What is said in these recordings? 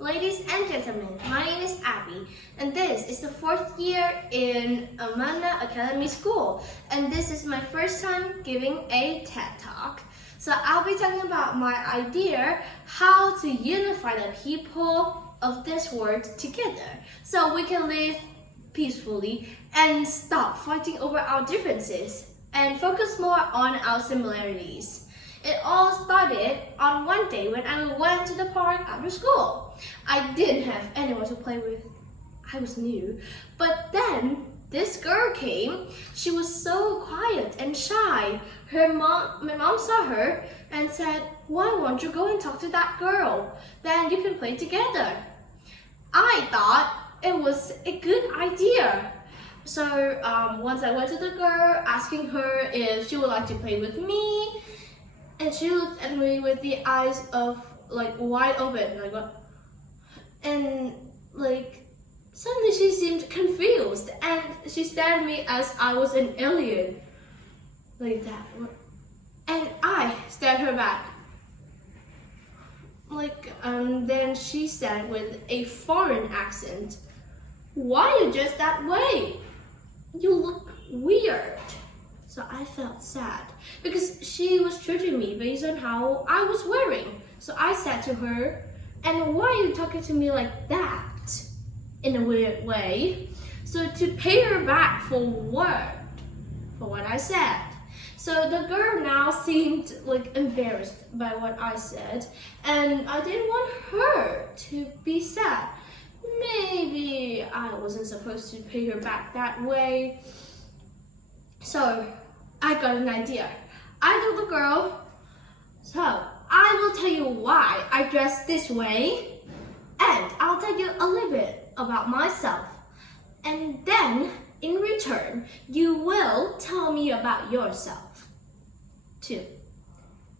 Ladies and gentlemen, my name is Abby, and this is the 4th year in Amanda Academy School, and this is my first time giving a TED Talk. So I'll be talking about my idea how to unify the people of this world together so we can live peacefully and stop fighting over our differences and focus more on our similarities. It all started on one day when I went to the park after school. I didn't have anyone to play with. I was new. But then this girl came. She was so quiet and shy. My mom saw her and said, "Why won't you go and talk to that girl? Then you can play together." I thought it was a good idea. So once I went to the girl asking her if she would like to play with me, and she looked at me with the eyes of wide open, and suddenly she seemed confused, and she stared at me as I was an alien, like that. And I stared her back. Then she said with a foreign accent, "Why are you just that way? You look weird." So I felt sad because she was treating me based on how I was wearing. So I said to her, "And why are you talking to me like that?" In a weird way. So to pay her back for what I said. So the girl now seemed embarrassed by what I said, and I didn't want her to be sad. Maybe I wasn't supposed to pay her back that way. So I got an idea. I told the girl, "So I will tell you why I dress this way, and I'll tell you a little bit about myself. And then in return, you will tell me about yourself too.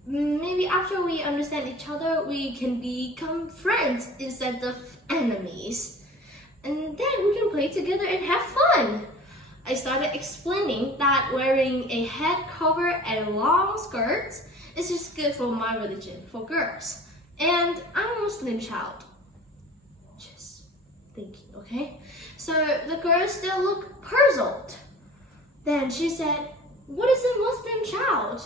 Maybe after we understand each other, we can become friends instead of enemies. And then we can play together and have fun." I started explaining that wearing a head cover and long skirts is just good for my religion, for girls. And I'm a Muslim child. Just thinking, okay? So the girl still looked puzzled. Then she said, "What is a Muslim child?"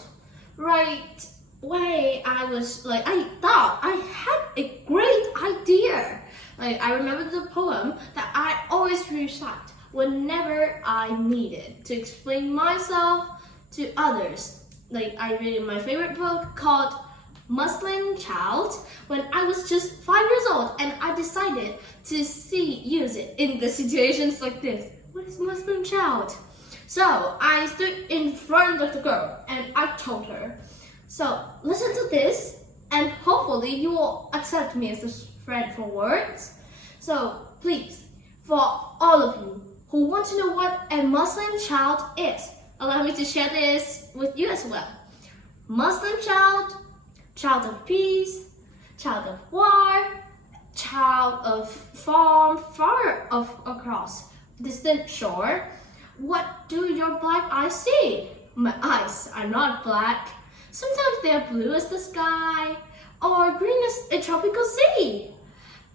Right away, I thought I had a great idea. I remember the poem that I always recite whenever I needed to explain myself to others. I read in my favorite book called Muslim Child when I was just 5 years old, and I decided to use it in the situations like this. What is Muslim child? So I stood in front of the girl and I told her, "So listen to this, and hopefully you will accept me as a friend for words. So please, for all of you who want to know what a Muslim child is, allow me to share this with you as well. Muslim child, child of peace, child of war, child of farm, far across distant shore. What do your black eyes see? My eyes are not black. Sometimes they are blue as the sky, or green as a tropical sea,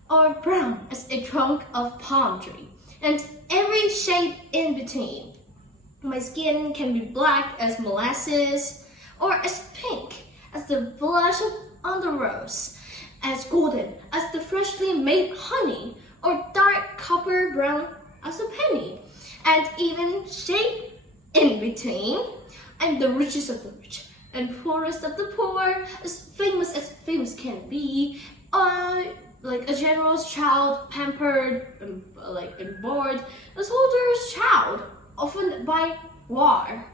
or brown as a trunk of palm tree, and every shade in between. My skin can be black as molasses, or as pink as the blush on the rose, as golden as the freshly made honey, or dark copper brown as a penny, and even shade in between. I'm the richest of the rich, and poorest of the poor, as famous can be, like a general's child, pampered and bored, a soldier's child, often by war,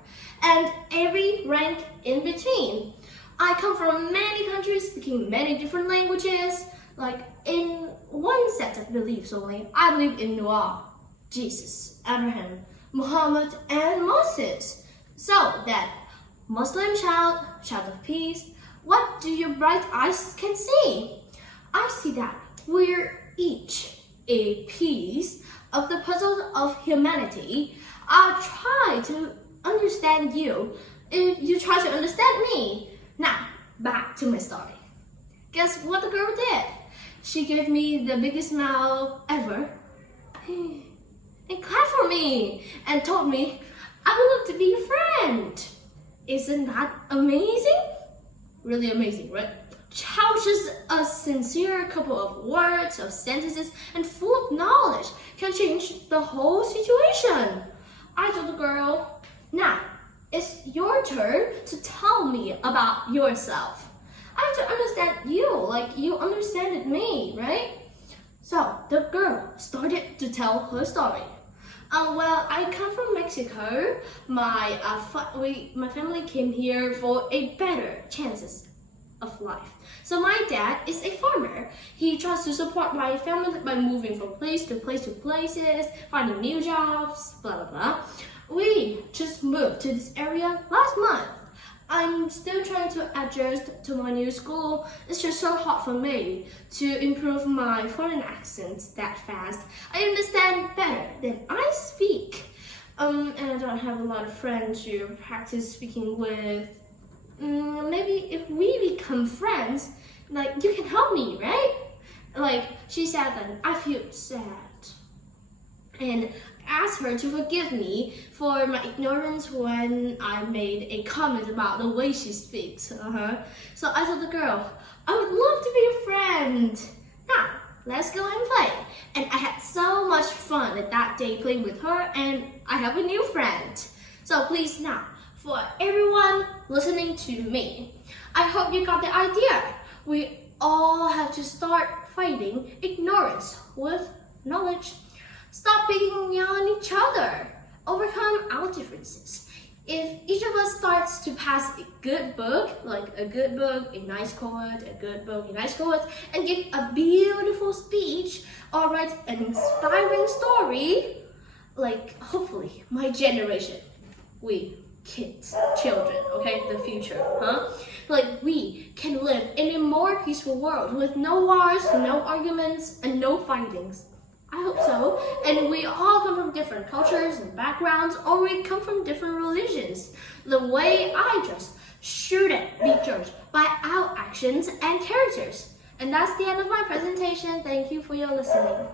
and every rank in between. I come from many countries speaking many different languages. In one set of beliefs only, I believe in Noah, Jesus, Abraham, Muhammad, and Moses. So that Muslim child, child of peace, what do your bright eyes can see? I see that we're each a piece of the puzzle of humanity. I'll try to understand you if you try to understand me. Now, back to my story. Guess what the girl did? She gave me the biggest smile ever and clapped for me and told me I would love to be your friend. Isn't that amazing? Really amazing, right? How just a sincere couple of words, of sentences, and full of knowledge can change the whole situation. I told the girl, now it's your turn to tell me about yourself. I have to understand you like you understood me, right? So the girl started to tell her story. Well, I come from Mexico. My family came here for a better chances of life. So my dad is a farmer. He tries to support my family by moving from place to places, finding new jobs, blah blah blah. We just moved to this area last month. I'm still trying to adjust to my new school. It's just so hard for me to improve my foreign accents that fast. I understand better than I speak. And I don't have a lot of friends to practice speaking with. Maybe if we become friends, like you can help me, right? Like she said that I feel sad. And asked her to forgive me for my ignorance when I made a comment about the way she speaks. So I told the girl, I would love to be a friend. Now, let's go and play. And I had so much fun that day playing with her, and I have a new friend. So please now, for everyone listening to me, I hope you got the idea. We all have to start fighting ignorance with knowledge. Stop picking on each other. Overcome our differences. If each of us starts to pass a good book, like a good book, a nice quote, a good book, a nice quote, and give a beautiful speech, or write an inspiring story, like hopefully my generation, we kids, children, okay, the future, like we can live in a more peaceful world with no wars, no arguments, and no fightings. I hope so. And we all come from different cultures and backgrounds, or we come from different religions. The way I dress shouldn't be judged by our actions and characters. And that's the end of my presentation. Thank you for your listening.